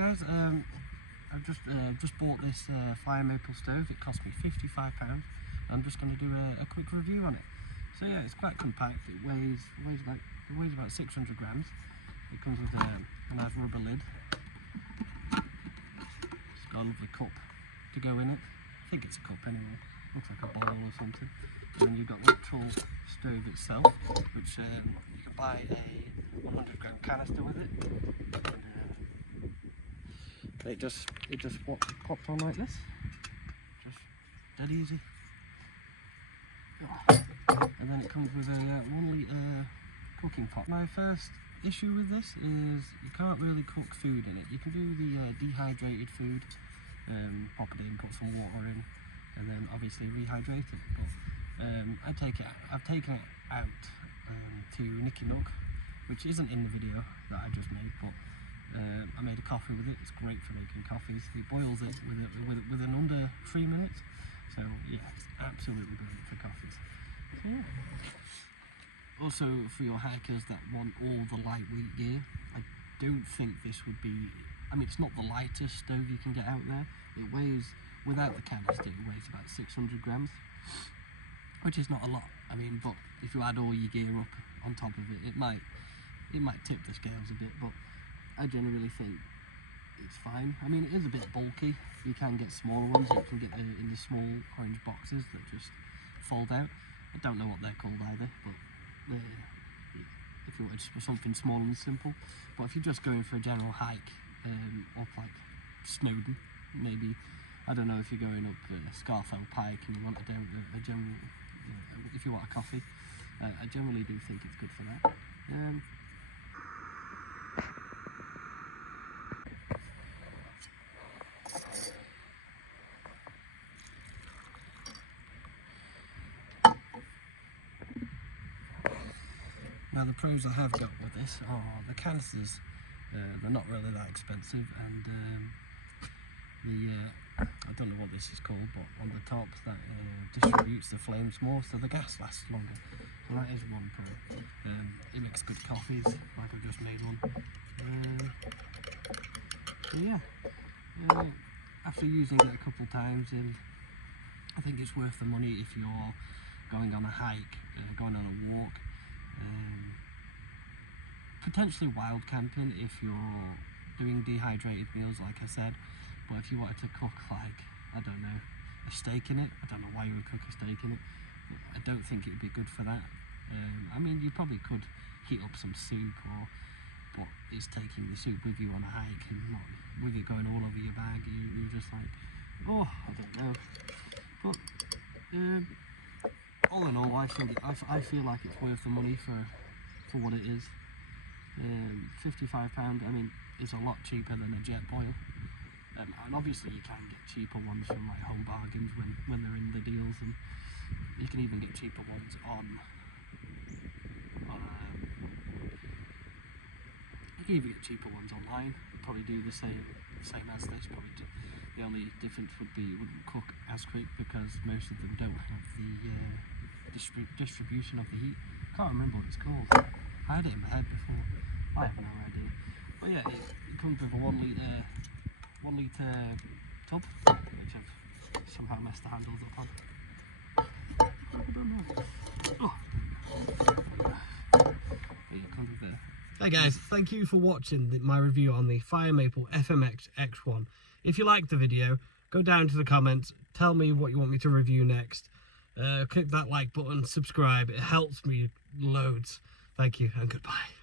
guys, I've just bought this FireMaple stove. It cost me £55. I'm just going to do a quick review on it. So yeah, it's quite compact. It weighs about 600 grams. It comes with a nice rubber lid. It's got a lovely cup to go in it. I think it's a cup anyway. Looks like a bowl or something. And then you've got the actual stove itself, which you can buy a 100 gram canister with it. And, it just popped on like this, just dead easy. And then it comes with a 1 litre cooking pot. My first issue with this is you can't really cook food in it. You can do the dehydrated food, pop it in, put some water in, and then obviously rehydrate it. But I've taken it out to Nicky Nook, which isn't in the video that I just made, but I made a coffee with it. It's great for making coffees. It boils it within under 3 minutes. So yeah, it's absolutely great for coffees. So, yeah. Also, for your hikers that want all the lightweight gear, I don't think this would be. I mean, it's not the lightest stove you can get out there. It weighs, without the canister, it weighs about 600 grams, which is not a lot. I mean, but if you add all your gear up on top of it, it might tip the scales a bit. But I generally think it's fine. I mean, it is a bit bulky. You can get smaller ones. You can get in the small orange boxes that just fold out. I don't know what they're called either, but if you want something small and simple. But if you're just going for a general hike up like Snowdon, maybe, I don't know, if you're going up Scarfell Pike and you want a general, if you want a coffee, I generally do think it's good for that. Now the pros I have got with this are the canisters. They're not really that expensive, and I don't know what this is called, but on the top that distributes the flames more, so the gas lasts longer. So that is one pro. It makes good coffees, like I've just made one. So yeah, after using it a couple of times, I think it's worth the money if you're going on a hike, going on a walk. Potentially wild camping if you're doing dehydrated meals, like I said. But if you wanted to cook, like, I don't know, a steak in it, I don't know why you would cook a steak in it, but I don't think it would be good for that. I mean, you probably could heat up some soup, but it's taking the soup with you on a hike and not with it going all over your bag. You're just like, oh, I don't know. But all in all, I feel like it's worth the money for what it is. £55, I mean, it's a lot cheaper than a jet boil. And obviously you can get cheaper ones from like Home Bargains when they're in the deals, and you can even get cheaper ones you can even get cheaper ones online. Probably do the same as this. Probably the only difference would be it wouldn't cook as quick because most of them don't have the distribution of the heat. Can't remember what it's called. I had it in my head before. I have no idea. But yeah, it comes with a 1 litre tub, which I've somehow messed the handles up on. I don't know. Oh. But yeah, it comes with Hey guys, thank you for watching my review on the FireMaple FMS-X1. If you liked the video, go down to the comments, tell me what you want me to review next. Click that like button, subscribe, it helps me loads. Thank you and goodbye.